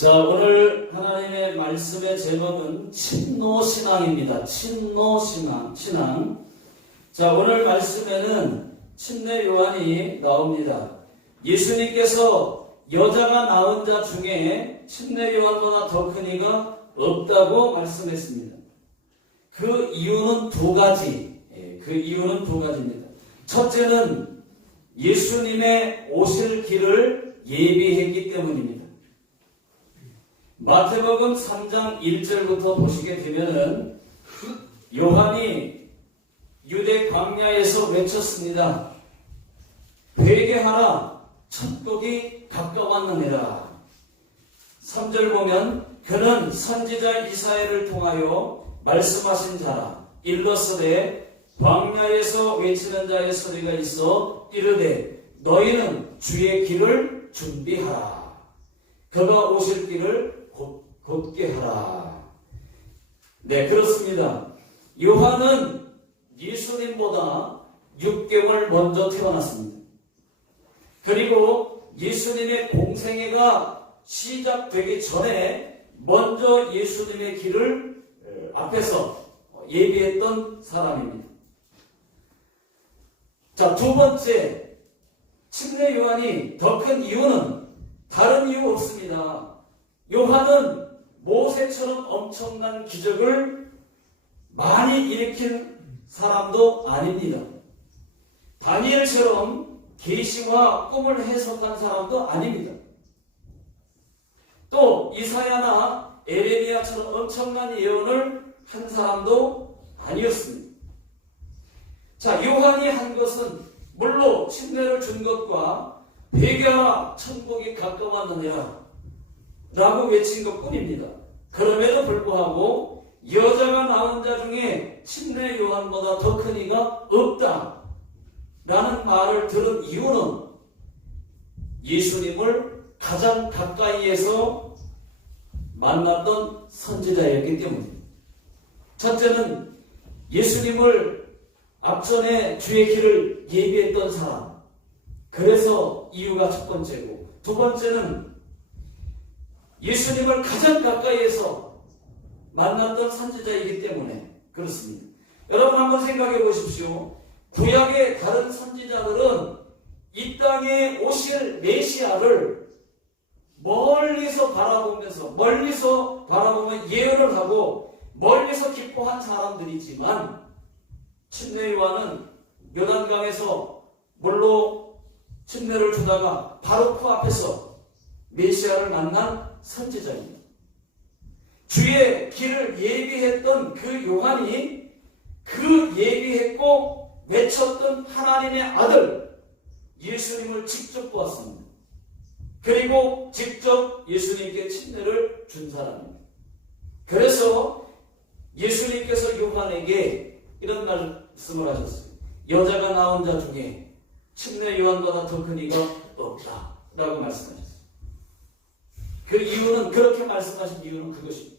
자, 오늘 하나님의 말씀의 제목은 침노신앙입니다. 침노신앙. 자, 오늘 말씀에는 침례 요한이 나옵니다. 예수님께서 여자가 낳은 자 중에 침례 요한보다 더 큰 이가 없다고 말씀했습니다. 그 이유는 두 가지입니다. 첫째는 예수님의 오실 길을 예비했기 때문입니다. 마태복음 3장 1절부터 보시게 되면은 요한이 유대 광야에서 외쳤습니다. 회개하라, 천국이 가까웠느니라. 3절 보면 그는 선지자 이사야를 통하여 말씀하신 자라. 일러스되 광야에서 외치는 자의 소리가 있어 이르되 너희는 주의 길을 준비하라. 그가 오실 길을 곧게 하라. 네, 그렇습니다. 요한은 예수님보다 6개월 먼저 태어났습니다. 그리고 예수님의 공생애가 시작되기 전에 먼저 예수님의 길을 앞에서 예비했던 사람입니다. 자, 두 번째, 침례 요한이 더 큰 이유는 다른 이유 없습니다. 요한은 모세처럼 엄청난 기적을 많이 일으킨 사람도 아닙니다. 다니엘처럼 계시와 꿈을 해석한 사람도 아닙니다. 또 이사야나 에레미야처럼 엄청난 예언을 한 사람도 아니었습니다. 자, 요한이 한 것은 물로 침례를 준 것과 회개하라, 천국이 가까웠느니라 라고 외친 것뿐입니다. 그럼에도 불구하고 여자가 낳은 자 중에 침례 요한보다 더 큰 이가 없다 라는 말을 들은 이유는 예수님을 가장 가까이에서 만났던 선지자였기 때문입니다. 첫째는 예수님을 앞전에 주의 길을 예비했던 사람, 그래서 이유가 첫 번째고, 두 번째는 예수님을 가장 가까이에서 만났던 선지자이기 때문에 그렇습니다. 여러분 한번 생각해 보십시오. 구약의 다른 선지자들은 이 땅에 오실 메시아를 멀리서 바라보며 예언을 하고 멀리서 기뻐한 사람들이지만 침례 요한은 요단강에서 물로 침례를 주다가 바로 그 앞에서 메시아를 만난 선지자입니다. 주의 길을 예비했던 그 요한이 그 예비했고 외쳤던 하나님의 아들 예수님을 직접 보았습니다. 그리고 직접 예수님께 침례를 준 사람입니다. 그래서 예수님께서 요한에게 이런 말씀을 하셨어요. 여자가 낳은 자 중에 침례 요한보다 더 큰 이가 없다 라고 말씀하셨어요. 그 이유는, 그렇게 말씀하신 이유는 그것입니다.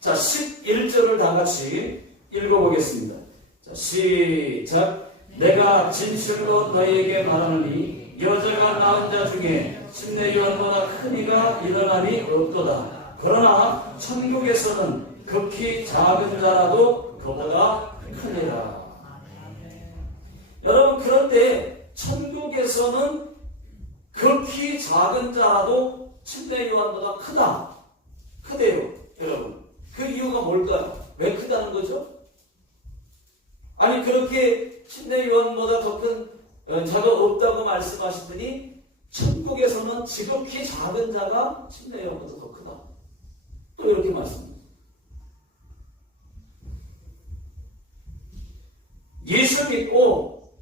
자, 11절을 다 같이 읽어보겠습니다. 자, 시작. 내가 진실로 너희에게 말하노니 여자가 낳은 자 중에 침례 요한보다 큰 이가 일어남이 없도다. 그러나 천국에서는 극히 작은 자라도 그보다 크니라. 여러분, 그런데 천국에서는 극히 작은 자라도 침례 요한보다 크대요, 여러분. 그 이유가 뭘까요? 왜 크다는 거죠? 아니, 그렇게 침례 요한보다 더 큰 자가 없다고 말씀하시더니 천국에서는 지극히 작은 자가 침례 요한보다 더 크다. 또 이렇게 말씀합니다. 예수 믿고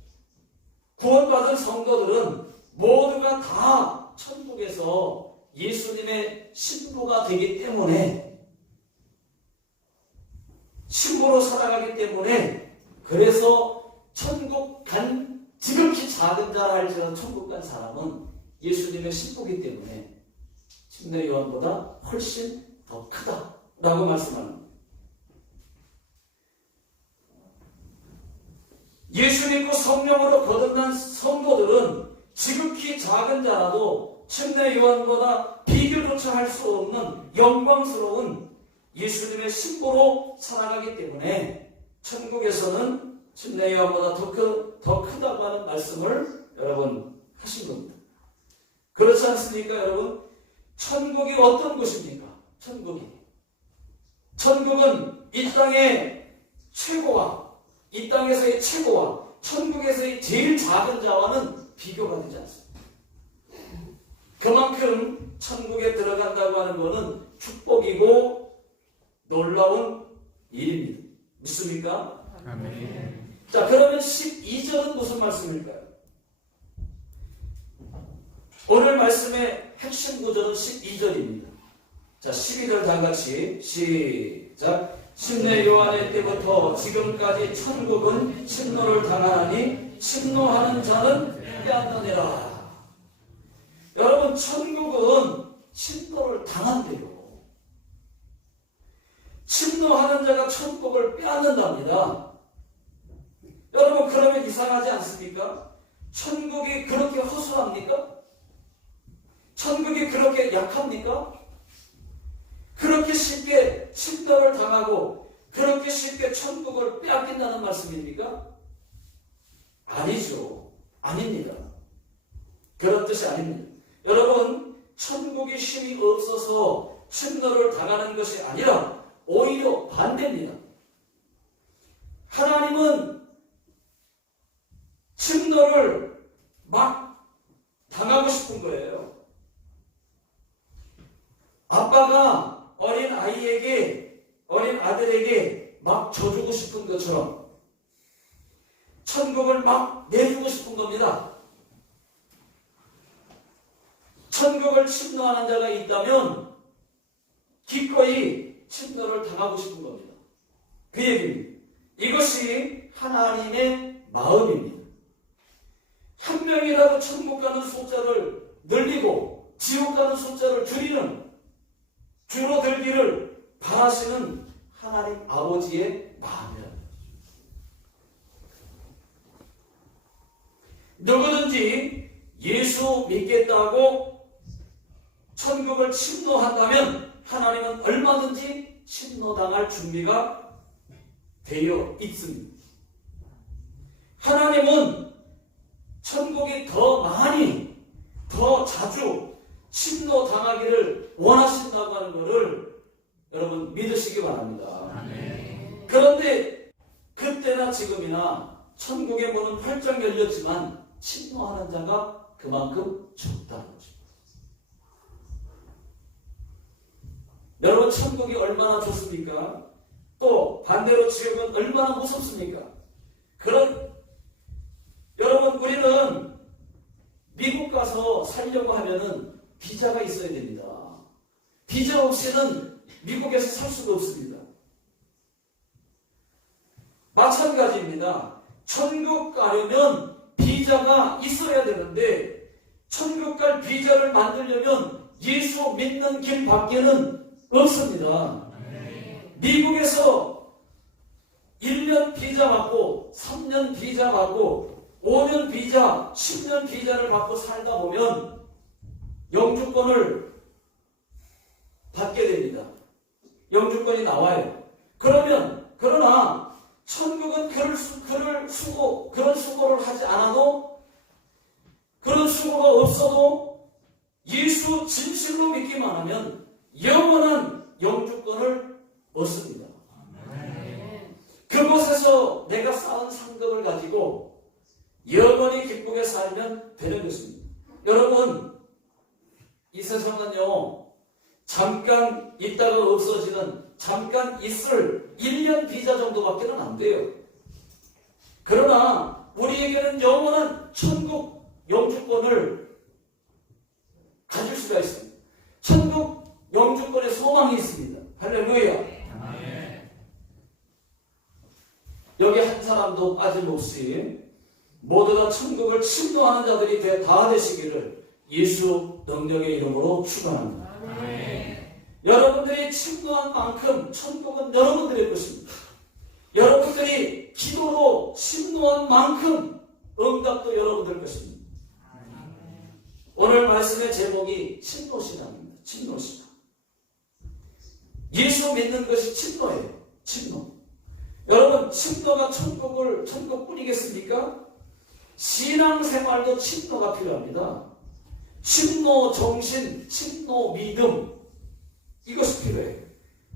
구원받은 성도들은 모두가 다 천국에서 예수님의 신부가 되기 때문에, 신부로 살아가기 때문에, 그래서 천국 간 지극히 작은 자라 할지라도 천국 간 사람은 예수님의 신부이기 때문에 침례 요한보다 훨씬 더 크다라고 말씀합니다. 예수 믿고 성령으로 거듭난 성도들은 지극히 작은 자라도 침례 요한보다 비교조차 할 수 없는 영광스러운 예수님의 신부로 살아가기 때문에 천국에서는 침례 요한보다 더 크다고 하는 말씀을 여러분 하신 겁니다. 그렇지 않습니까, 여러분? 천국이 어떤 곳입니까? 천국은 이 땅의 최고와 이 땅에서의 최고와 천국에서의 제일 작은 자와는 비교가 되지 않습니다. 그만큼 천국에 들어간다고 하는 것은 축복이고 놀라운 일입니다. 믿습니까? 아멘. 자, 그러면 12절은 무슨 말씀일까요? 오늘 말씀의 핵심 구절은 12절입니다. 자, 12절 다 같이 시작. 침례 요한의 때부터 지금까지 천국은 침노를 당하니 침노하는 자는 빼앗느니라. 여러분, 천국은 침노를 당한대요. 침노하는 자가 천국을 빼앗는답니다. 여러분, 그러면 이상하지 않습니까? 천국이 그렇게 허술합니까? 천국이 그렇게 약합니까? 그렇게 쉽게 침노를 당하고 그렇게 쉽게 천국을 빼앗긴다는 말씀입니까? 아니죠. 아닙니다. 그런 뜻이 아닙니다. 여러분, 천국이 힘이 없어서 침노를 당하는 것이 아니라 오히려 반대입니다. 하나님은 침노를 막 당하고 싶은 거예요. 아빠가 어린 아들에게 막 줘주고 싶은 것처럼 천국을 막 내주고 싶은 겁니다. 천국을 침노하는 자가 있다면 기꺼이 침노를 당하고 싶은 겁니다. 그 얘기입니다. 이것이 하나님의 마음입니다. 한 명이라도 천국 가는 숫자를 늘리고 지옥 가는 숫자를 줄어들기를 바라시는 하나님 아버지의 마음이랍니다. 누구든지 예수 믿겠다고 천국을 침노한다면 하나님은 얼마든지 침노당할 준비가 되어 있습니다. 하나님은 천국이 더 많이, 더 자주 침노당하기를 원하신다고 하는 것을 여러분 믿으시기 바랍니다. 아멘. 그런데 그때나 지금이나 천국의 문은 활짝 열렸지만 침노하는 자가 그만큼 적다는 거죠. 여러분, 천국이 얼마나 좋습니까? 또 반대로 지옥은 얼마나 무섭습니까? 여러분, 우리는 미국 가서 살려고 하면은 비자가 있어야 됩니다. 비자 없이는 미국에서 살 수가 없습니다. 마찬가지입니다. 천국 가려면 비자가 있어야 되는데 천국 갈 비자를 만들려면 예수 믿는 길 밖에는 없습니다. 미국에서 1년 비자 받고 3년 비자 받고 5년 비자, 10년 비자를 받고 살다 보면 영주권을 받게 됩니다. 영주권이 나와요. 그러나 천국은 그런 수고를 하지 않아도, 그런 수고가 없어도 예수 진실로 믿기만 하면 영원한 영주권을 얻습니다. 그곳에서 내가 쌓은 상급을 가지고 영원히 기쁘게 살면 되는 것입니다. 여러분, 이 세상은요, 잠깐 있다가 없어지는, 잠깐 있을 1년 비자 정도밖에 안 돼요. 그러나 우리에게는 영원한 천국 영주권을 가질 수가 있습니다. 천국 영주권의 소망이 있습니다. 할렐루야. 여기 한 사람도 빠짐없이 모두 다 천국을 침노하는 자들이 다 되시기를 예수 능력의 이름으로 축원합니다. 여러분들이 침노한 만큼 천국은 여러분들의 것입니다. 여러분들이 기도로 침노한 만큼 응답도 여러분들 것입니다. 오늘 말씀의 제목이 침노신앙입니다. 침노신앙. 예수 믿는 것이 침노예요. 침노. 여러분, 침노가 천국뿐이겠습니까? 신앙생활도 침노가 필요합니다. 침노 정신, 침노 믿음, 이것이 필요해요.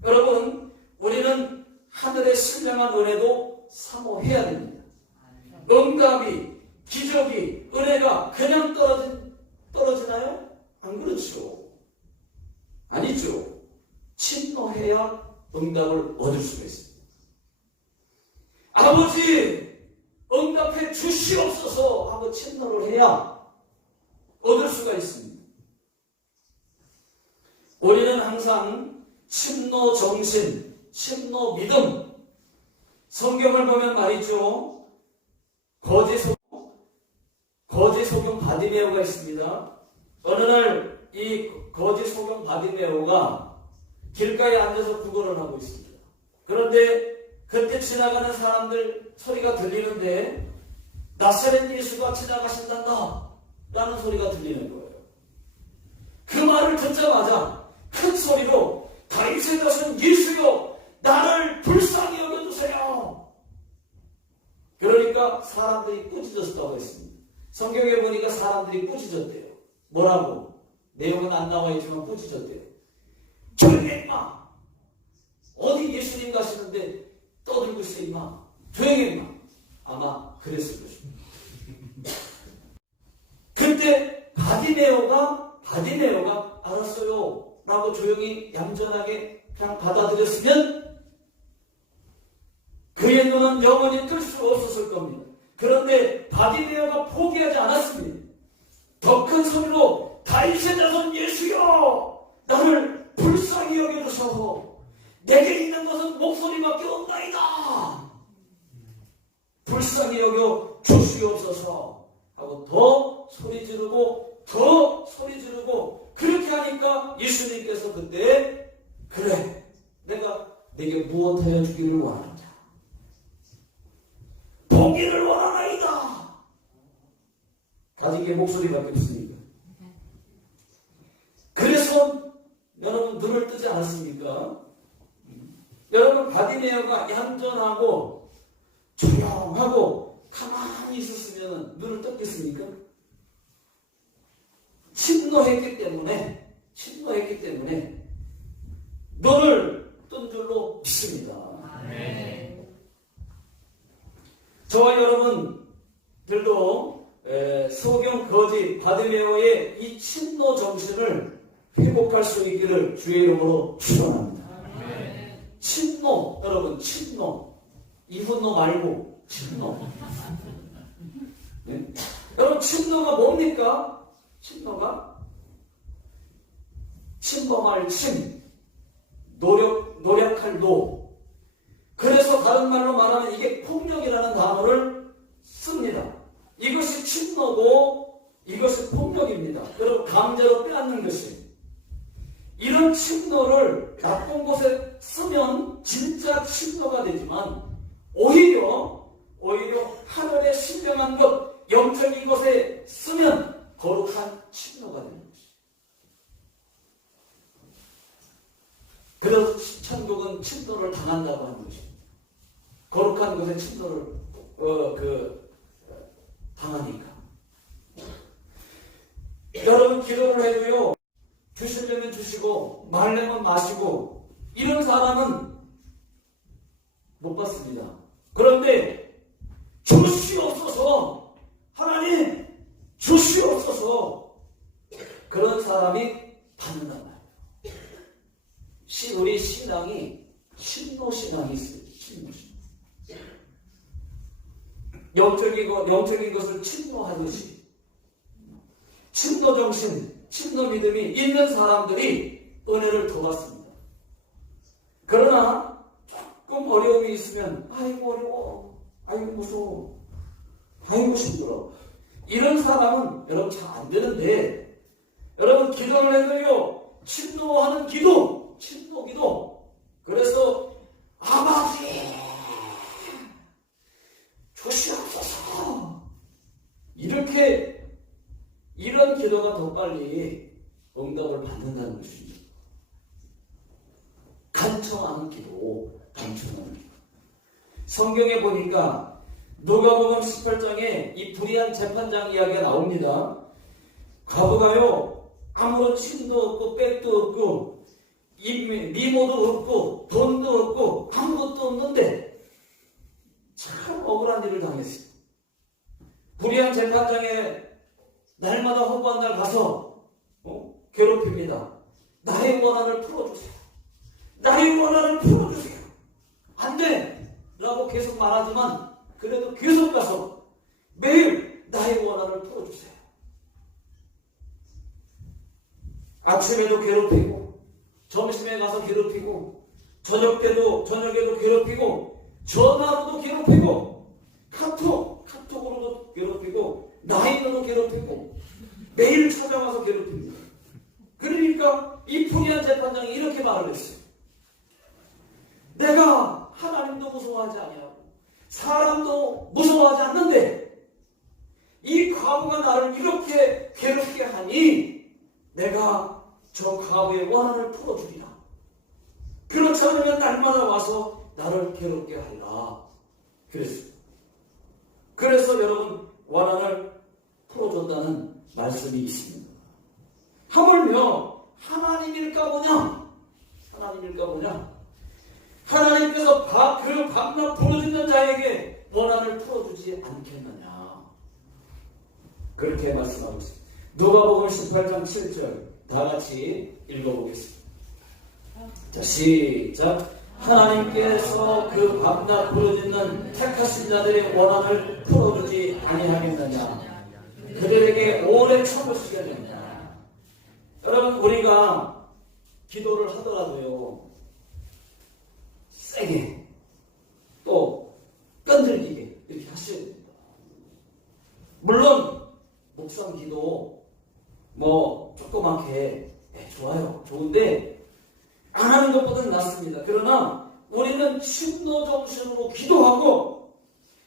여러분, 우리는 하늘의 신령한 은혜도 사모해야 됩니다. 응답이, 기적이, 은혜가 그냥 떨어지나요? 안 그렇죠. 아니죠. 침노해야 응답을 얻을 수가 있습니다. 아버지, 응답해 주시옵소서 하고 침노를 해야 얻을 수가 있습니다. 우리는 항상 침노 정신, 침노 믿음, 성경을 보면 말이죠. 거짓 소경 바디메오가 있습니다. 어느 날 이 거짓 소경 바디메오가 길가에 앉아서 구걸을 하고 있습니다. 그런데 그때 지나가는 사람들 소리가 들리는데 나사렛 예수가 지나가신단다 라는 소리가 들리는 거예요. 그 말을 듣자마자 큰 소리로 다윗의 자손 예수여 나를 불쌍히 여겨주세요. 그러니까 사람들이 꾸짖었다고 했습니다. 성경에 보니까 사람들이 꾸짖었대요. 뭐라고? 내용은 안 나와 있지만 꾸짖었대요. 조용히 해 임마. 어디 예수님 가시는데 떠들고 있어 임마. 조용히 해 임마. 아마 그랬을 것입니다. 그때 바디메오가 알았어요 라고 조용히 얌전하게 그냥 받아들였으면 그의 눈은 영원히 뜰 수 없었을 겁니다. 그런데 바디메오가 포기하지 않았습니다. 더 큰 소리로 다윗의 자손 예수여 나를 불쌍히 여겨주셔서 내게 있는 것은 목소리밖에 없나이다. 불쌍히 여겨 주시옵소서 하고 더 소리 지르고 그렇게 하니까 예수님께서 그때 그래 내가 내게 무엇하여 주기를 원하느냐 보기를 원하나이다. 가지게 목소리밖에 없으니까. 그래서 여러분 눈을 뜨지 않았습니까? 여러분 바디메오가 얌전하고 조용하고 가만히 있었으면 눈을 떴겠습니까? 침노했기 때문에 눈을 뜬 줄로 믿습니다. 저와 여러분들도 소경 거짓 바디메오의 이 침노 정신을 회복할 수 있기를 주의 이름으로 축원합니다. 침노, 여러분 침노, 이분노 말고 침노. 네? 여러분 침노가 뭡니까? 침노가 침범할 침, 노력할 노. 그래서 다른 말로 말하면 이게 폭력이라는 단어를 씁니다. 이것이 침노고 이것이 폭력입니다. 여러분 강제로 빼앗는 것이. 이런 침노를 나쁜 곳에 쓰면 진짜 침노가 되지만 오히려 하늘의 신령한 것, 영적인 것에 쓰면 거룩한 침노가 되는 것이죠. 그래서 천국은 침노를 당한다고 하는 것입니다. 거룩한 것에 침노를 당하니까. 여러분 기도를 해도요. 주시려면 주시고 말려면 마시고 이런 사람은 못 받습니다. 그런데 주시옵소서 하나님 주시옵소서 그런 사람이 받는단 말이에요. 우리 신앙이 침노신앙이 있어요. 침노신앙. 영적인 것을 침노하듯이 침노정신, 침노믿음이 있는 사람들이 은혜를 더 받습니다. 그러나 조금 어려움이 있으면 아이고 어려워, 아이고 무서워, 아이고 힘들어 이런 사람은 여러분 잘 안 되는데 여러분 기도를 해도요 침노하는 기도, 침노기도. 그래서 아버지 주시옵소서 이런 기도가 더 간청하는 기도, 간청하는 기도. 성경에 보니까 누가복음 18장에 이 불의한 재판장 이야기가 나옵니다. 과부가요 아무런 침도 없고 백도 없고 미모도 없고 돈도 없고 아무것도 없는데 참 억울한 일을 당했어요. 불의한 재판장에 날마다 허구한 날 가서 괴롭힙니다. 나의 원한을 풀어주세요. 나의 원한을 풀어주세요. 안 돼! 라고 계속 말하지만 그래도 계속 가서 매일 나의 원한을 풀어주세요. 아침에도 괴롭히고 점심에 가서 괴롭히고 저녁에도 괴롭히고 전화로도 괴롭히고 카톡으로도 괴롭히고 라인으로 괴롭히고 매일 찾아와서 괴롭힙니다. 그러니까 이 불의한 재판장이 이렇게 말을 했어요. 내가 하나님도 무서워하지 아니하고 사람도 무서워하지 않는데 이 과부가 나를 이렇게 괴롭게 하니 내가 저 과부의 원한을 풀어주리라. 그렇지 않으면 날마다 와서 나를 괴롭게 하리라. 그래서 여러분 원한을 풀어줬다는 말씀이 있습니다. 하물며 하나님일까 보냐? 하나님께서 그 밤낮 부르짖는 자에게 원한을 풀어주지 않겠느냐? 그렇게 말씀하고 있습니다. 누가복음 18장 7절 다 같이 읽어보겠습니다. 자, 시작. 하나님께서 그 밤낮 부르짖는 택하신 자들의 원한을 풀어주지 아니하겠느냐? 그들에게 오래 참으시겠느냐? 여러분, 우리가 기도를 하더라도요, 세게 또 끈질기게 이렇게 하셔야 됩니다. 물론 묵상 기도 조그맣게 좋아요, 좋은데 안 하는 것보다는 낫습니다. 그러나 우리는 침노 정신으로 기도하고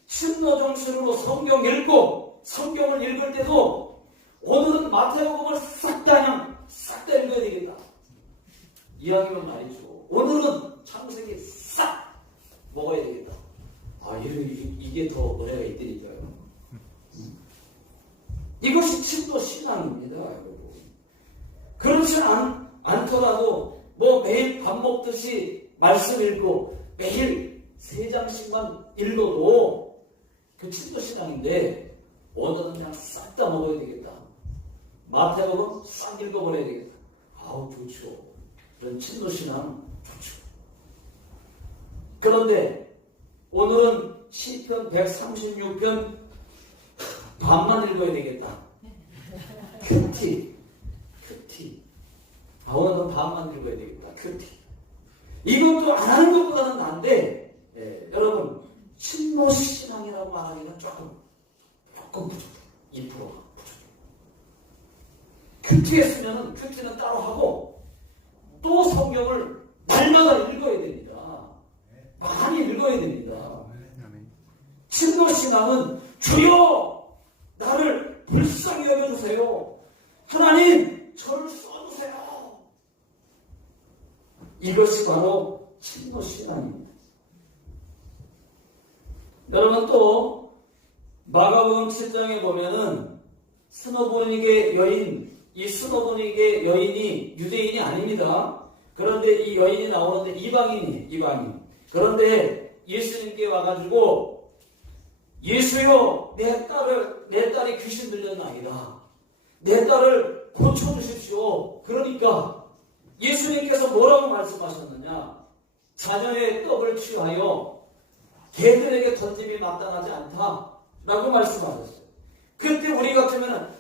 침노 정신으로 성경 읽고 성경을 읽을 때도 오늘은 마태복음을 싹 다 읽어야 되겠다. 이야기만 말이죠. 오늘은 창세기 싹 먹어야 되겠다. 이게 더 은혜가 있다니까요. 이것이 침도 신앙입니다. 그렇지 않더라도 매일 밥 먹듯이 말씀 읽고 매일 3장씩만 읽어도 그 침도 신앙인데 오늘은 그냥 싹 다 먹어야 되겠다. 마태복음 싹 읽어버려야 되겠다. 좋죠. 그런 침도 신앙 좋죠. 그런데 오늘은 시편 136편 반만 읽어야 되겠다. 큐티. 오늘은 반만 읽어야 되겠다. 큐티. 이것도 안 하는 것보다는 나은데, 여러분, 침노 신앙이라고 말하기는 조금 부족해. 2%가 부족해. 큐티했으면 큐티는 따로 하고, 또 성경을 날마다 읽어야 됩니다. 많이 읽어야 됩니다. 침노 신앙은 주여 나를 불쌍히 여겨주세요. 하나님 저를 써주세요. 이것이 바로 침노 신앙입니다. 여러분 또 마가복음 7장에 보면은 스노보닉의 여인, 이 스노보닉의 여인이 유대인이 아닙니다. 그런데 이 여인이 나오는데 이방인. 그런데 예수님께 와가지고 예수여 내 딸이 귀신 들렸나이다. 내 딸을 고쳐주십시오. 그러니까 예수님께서 뭐라고 말씀하셨느냐? 자녀의 떡을 취하여 개들에게 던짐이 마땅하지 않다 라고 말씀하셨어요. 그때 우리 같으면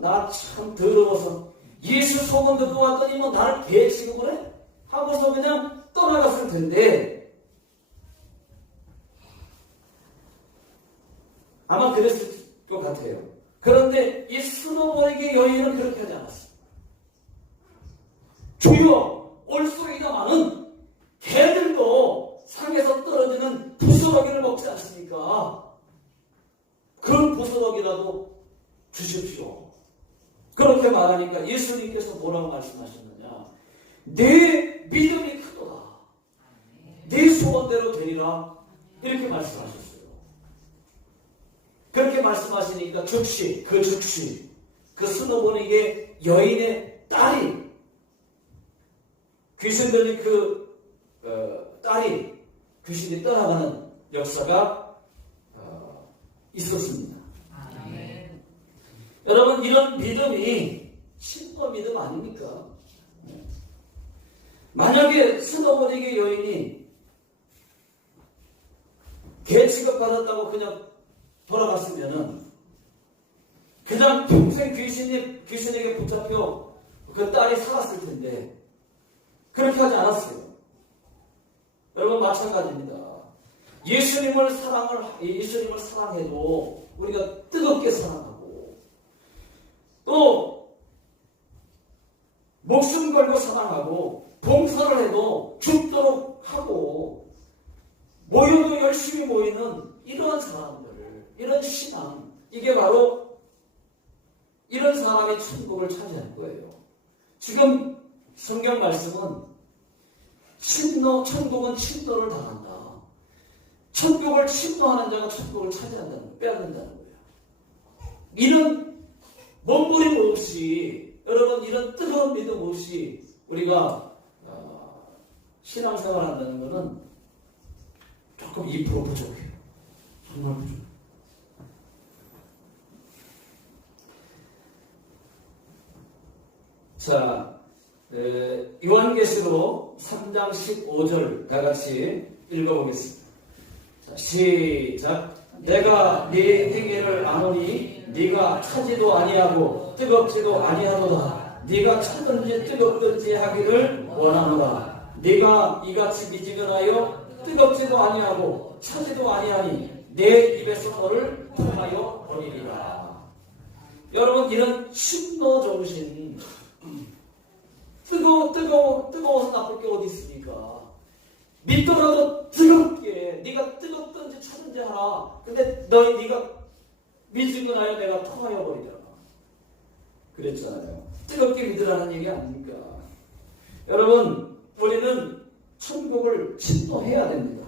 나 참 더러워서 예수 소문 듣고 왔더니 나를 개 취급을 해? 하고서 그냥 떠나갔을 텐데 아마 그랬을 것 같아요. 그런데 이 스노보닉의 여인은 그렇게 하지 않았어요. 주여 올소이다마는 개들도 상에서 떨어지는 부스러기를 먹지 않습니까? 그런 부스러기라도 주십시오. 그렇게 말하니까 예수님께서 뭐라고 말씀하셨느냐? 내 믿음이 크도다. 네 소원대로 되리라 이렇게 말씀하셨어요. 그렇게 말씀하시니까 즉시 그 스노보닉의 여인의 딸이 귀신 들린 딸이 귀신이 떠나가는 역사가 있었습니다. 아멘. 여러분 이런 믿음이 신도 믿음 아닙니까? 만약에 스노보닉의 여인이 개 취급받았다고 그냥 돌아갔으면은 그냥 평생 귀신에게 붙잡혀 그 딸이 살았을 텐데 그렇게 하지 않았어요. 여러분 마찬가지입니다. 예수님을 사랑해도 우리가 뜨겁게 사랑하고 또 목숨 걸고 사랑하고 봉사를 해도 죽도록 하고 모여도 열심히 모이는 이러한 사람들, 이런 신앙, 이게 바로 이런 사람이 천국을 차지할 거예요. 지금 성경 말씀은 천국은 침노를 당한다. 천국을 침노하는 자가 천국을 차지한다는 거예요. 빼앗는다는 거예요. 이런 몸부림 없이 여러분 이런 뜨거운 믿음 없이 우리가 신앙생활 한다는 것은 조금 2% 부족해요. 정말 부족해요. 자, 요한계시록 3장 15절 다 같이 읽어보겠습니다. 자, 시작. 내가 네 행위를 아노니 네가 차지도 아니하고 뜨겁지도 아니하도다. 네가 차든지 뜨겁든지 하기를 원하노라. 네가 이같이 미지근하여 뜨겁지도 아니하고 차지도 아니하니 내 입에서 너를 통하여 버리리라. 여러분 이런 신노 정신 뜨거워서 나쁠 게 어디 있습니까? 믿더라도 뜨겁게 네가 뜨겁든지 차든지 하라. 근데 네가 미지근하여 내가 통하여 버리라 그랬잖아요. 뜨겁게 믿으라는 얘기 아닙니까? 여러분 우리는 천국을 침노해야 됩니다.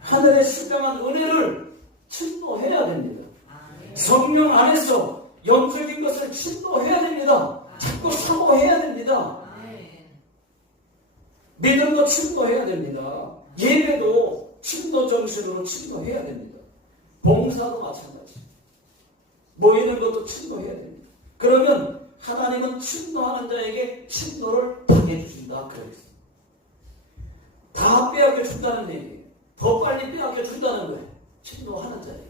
하늘의 신령한 은혜를 침노해야 됩니다. 성령 안에서 영적인 것을 침노해야 됩니다. 자꾸 사모해야 됩니다. 믿음도 침노해야 됩니다. 예배도 침노 정신으로 침노해야 됩니다. 봉사도 마찬가지. 모이는 것도 침노해야 됩니다. 그러면 하나님은 침노하는 자에게 침노를 당해주신다. 그랬어요. 다 빼앗겨 준다는 얘기예요. 더 빨리 빼앗겨 준다는 거예요. 침노하는 자에게.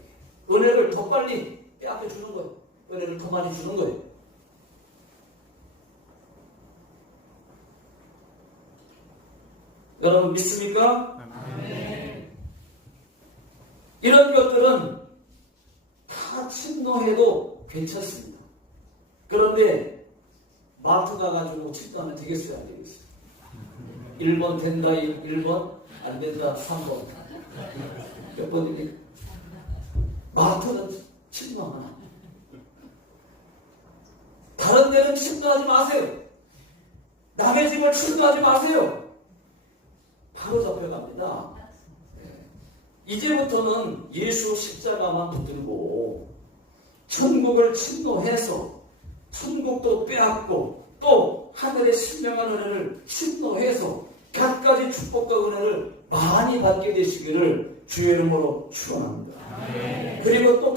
은혜를 더 빨리 빼앗겨 주는 거예요. 은혜를 더 많이 주는 거예요. 여러분 믿습니까? 아멘. 이런 것들은 다 침노해도 괜찮습니다. 그런데 마트 가가지고 침노하면 되겠어요? 안 되겠어요? 1번 된다, 1번 안 된다, 3번 몇 번입니까? 마트는 침노하나? 다른 데는 침노하지 마세요. 남의 집을 침노하지 마세요. 바로 잡혀갑니다. 이제부터는 예수 십자가만 붙들고 천국을 침노해서 천국도 빼앗고 또 하늘의 신령한 은혜를 침노해서 갖가지 축복과 은혜를 많이 받게 되시기를 주의 이름으로 축원합니다. 그리고 또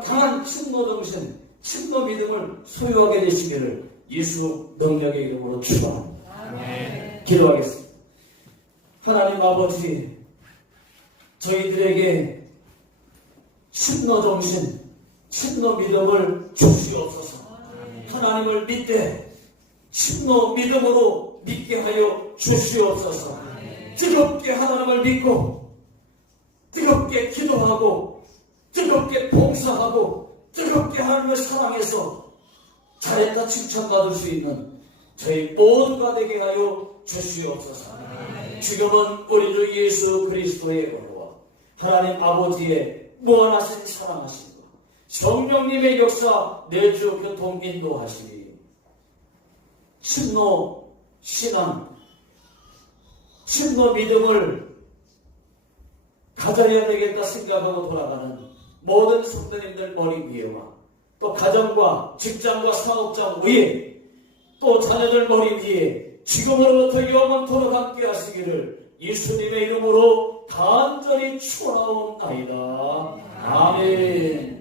강한 침노 정신, 침노 믿음을 소유하게 되시기를 예수 능력의 이름으로 축원합니다. 기도하겠습니다. 하나님 아버지, 저희들에게 침노 정신, 침노 믿음을 주시옵소서. 하나님을 믿되 침노 믿음으로 믿게 하여 주시옵소서. 뜨겁게 하나님을 믿고 뜨겁게 기도하고 뜨겁게 봉사하고 뜨겁게 하나님을 사랑해서 잘했다 칭찬받을 수 있는 저희 모두가 되게 하여 주시옵소서. 지금은 우리 주 예수 그리스도의 은혜와 하나님 아버지의 무한하신 사랑하심과 성령님의 역사 내주 교통 인도하시니 침노, 신앙, 진노 믿음을 가져야 되겠다 생각하고 돌아가는 모든 성도님들 머리 위에와 또 가정과 직장과 사업장 위에 또 자녀들 머리 위에 지금으로부터 영원토록 함께 하시기를 예수님의 이름으로 간절히 축원하옵나이다. 아멘.